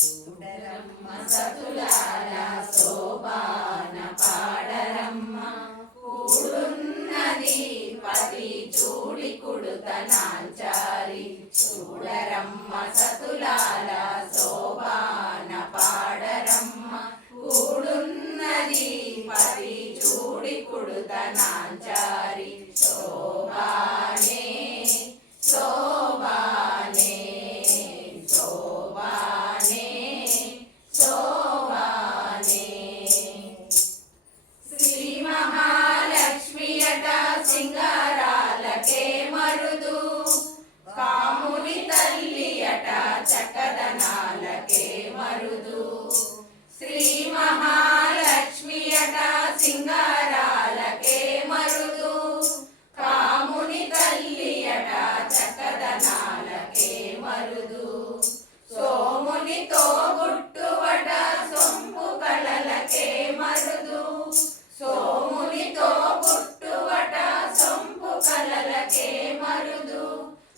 చూడరమ్మ సతులాల శోభాన పాడరమ్మ కూడున్నది పది చూడి కుడుత నాంచారి. చూడరమ్మ సతులాల శోభాన పాడరమ్మ కూడున్నది పది చూడి కుడుత నాంచారి. శోభానే శోభానే శోభానే శోభానే. శ్రీ మహాలక్ష్మియట సింగారాలకే మరుదు, కాముని తల్లియట చక్కదనాలకే మరుదు. శ్రీ మహాలక్ష్మియట సింగారాలకే మరుదు, కాముని తల్లియట చక్కదనాలకే మరుదు. సోమునితో గుట్టువట సొంపు కళలకే మరుదు, సోమునితో గుట్టువట సొంపు కళలకే మరుదు.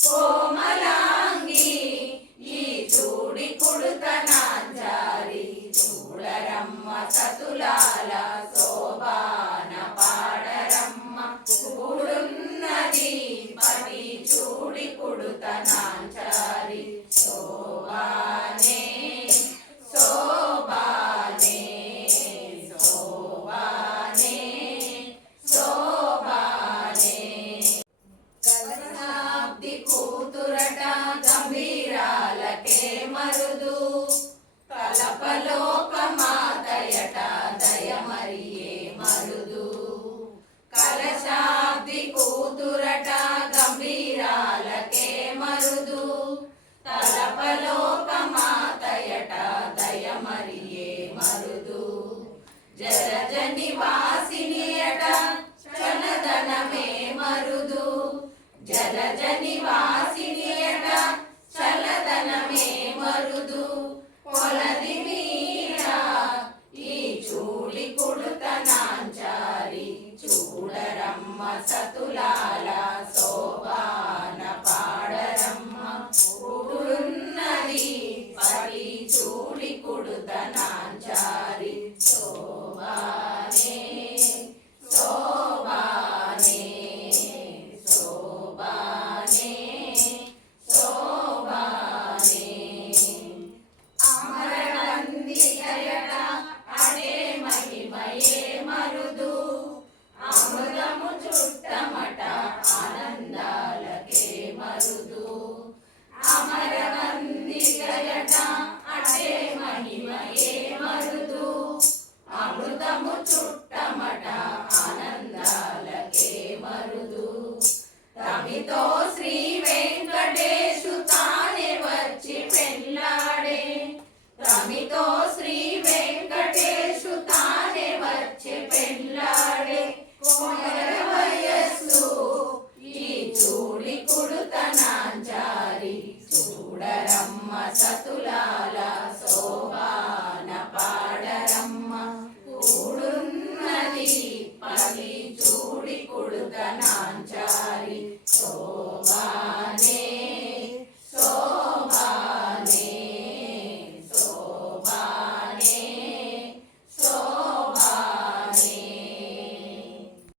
కోమలాంగి ఈ చూడి కుడుత నాంచారి. చూడరమ్మ సతులాల శోభాన పాడరమ్మ కూడున్నది పది చూడి కుడుత నాంచారి. శోభానే శోభానే శోభానే శోభానే. కలశాబ్ది కూతురట గంభీరాలకే మరుదు, కలపలోక మాతయట దయమరియే మరుదు. కలశాబ్ది కూతురట గంభీరాలకే మరుదు, కలపలోక మాతయట దయమరియే మరుదు. జలజ నివాసినియట చలదనమే మరుదు, జలజ నివాసినియట చలదనమే మరుదు. కొలది మీర ఈ చూడి కుడుత నాంచారి. చూడరమ్మ సతులాల శోభాన పాడరమ్మ కూడున్నది పది చూడి కుడుత నాంచారి. శోభానే శోభానే శోభానే శోభానే. అమరవందియట అడే మహిమయే మరుదు, అమృతము చుట్టమట ఆనందాలకే మరుదు. అమరవందియట అడే మహిమయే మరుదు, అమృతము చుట్టమట ఆనందాలకే మరుదు. తమితో శ్రీ వెంకటేశు తానే వచ్చి పెళ్ళాడే, తమితో శ్రీ వెంకటేశు తానే వచ్చి పెళ్ళాడే. కొమర వయస్సు ఈ చూడి కుడుత నాంచారి. చూడరమ్మ సతులాల శోభాన పాడరమ్మ కూడున్నది పది చూడి కుడుత నాంచారి.